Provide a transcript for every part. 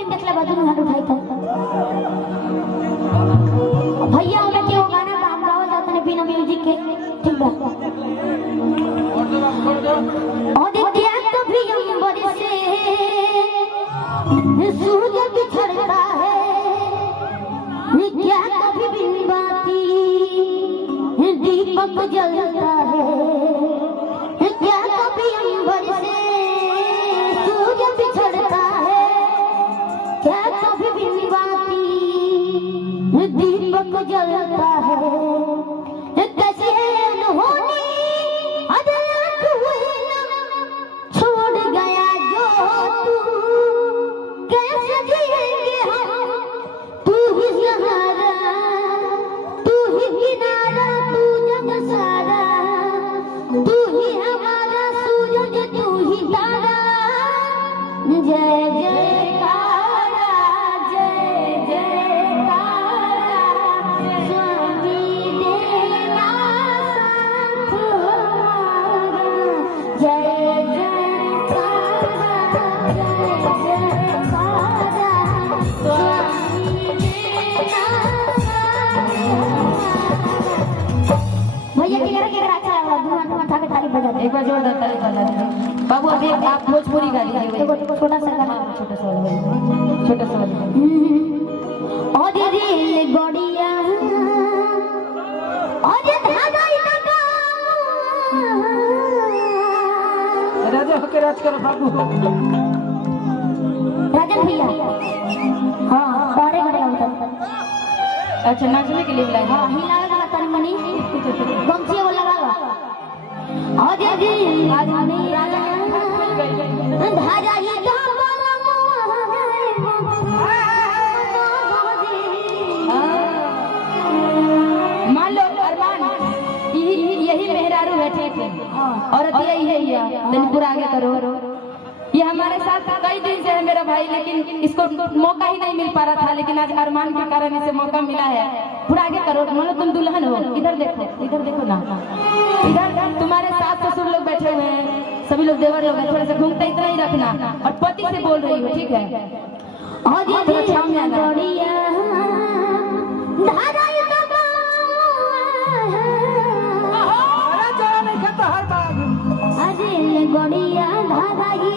फिल्म देखले बाद दुनू हाथ उठाई था भैया हमें के वो गाना का हम गावत जाते ने बिना म्यूजिक के ठीक बा और देखिए कभी अंबर से सूरज बिछड़ता है क्या कभी बिन बाती दीपक जलता है क्या कभी अंबर से सूरज बिछड़ता है क्या कभी बिन बाती दीपक जलता है कैसे उन्होंने अदलत हुए छोड़ गया जो तू कैसे जिएंगे हम तू ही सहारा तू ही किनारा तू जग सारा तू ही हमारा सूरज तू ही तारा जय जयकारा जय जयकारा स्वामी देना साथ हमारा जय जयकारा स्वामी देना भैया केकरा अच्छा लगा दुआ उठा के ताली बजा दे एक बार जोरदार ताली बजा दे बाबू। अभी आप भोजपुरी गा लीजिए एगो छोटा सा गाना छोटा सा वाला और रेल गड़िया और धागाई लगा राजा होके राज करो बाबू। राजन भैया हां तारे गड़िया उतर अच्छा नाचने के लिए बुलाया। हां हिलावे का तारी मनी गमछी वो लगावा और रेल आदमी राजा धागाई लगा मान लो अरमान यही मेहरारू है ठीक है औरत यही है ये पूरा आगे करो। ये हमारे साथ कई दिन से है मेरा भाई लेकिन इसको मौका ही नहीं मिल पा रहा था लेकिन आज अरमान के कारण इसे मौका मिला है। पूरा आगे करो मानो तुम दुल्हन हो। इधर देखो ना इधर तुम्हारे सास ससुर लोग बैठे हुए हैं सभी लोग देवर लोग हैं थोड़ा सा घूमते इतना ही रखना और पति से बोल रही हो ठीक है। और थोड़ा छाव में आना। गड़िया धागाई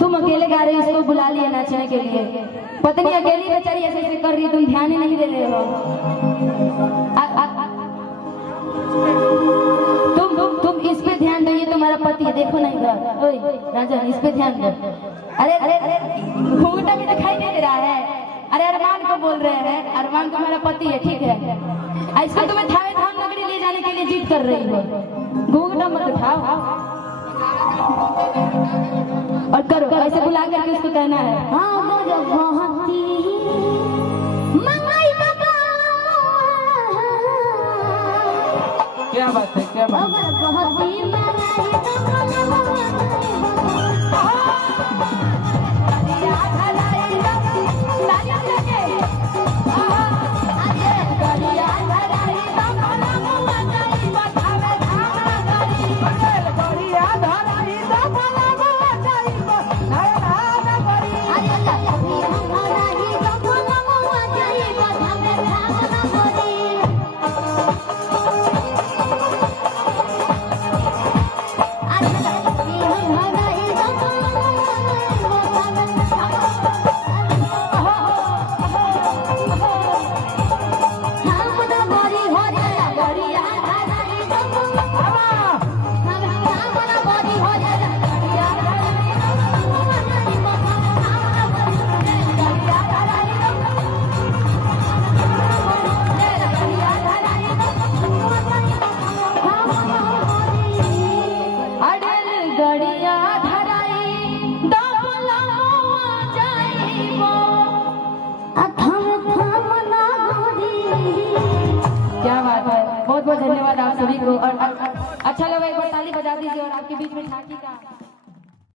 तुम अकेले गा रही इसको बुला लिया नाचने के लिए पत्नी अकेली बेचारी ऐसे ऐसे कर रही तुम ध्यान ही नहीं दे रहे हो। तुम इस पे ध्यान दो ये तुम्हारा पति है देखो ना इधर ओए राजा इस पे ध्यान दो। अरे अरे अरे घूंघटा भी दिखाई नहीं दे रहा है। अरे अरमान को बोल रहे हैं अरमान तुम्हारा पति है ठीक है। इसको तुम्हें थावे धाम नगरी लिए जिद कर रही हो, घूंघटा मत उठाओ और करो ऐसे बुला करके उसको कहना है। हाँ मोर बहती मंगाई बाबा। क्या बात है, क्या बात मोर बहती मंगाई बहुत बहुत धन्यवाद आप सभी को। और अच्छा लगा, एक बार ताली बजा दीजिए और आपके बीच में ठाकी का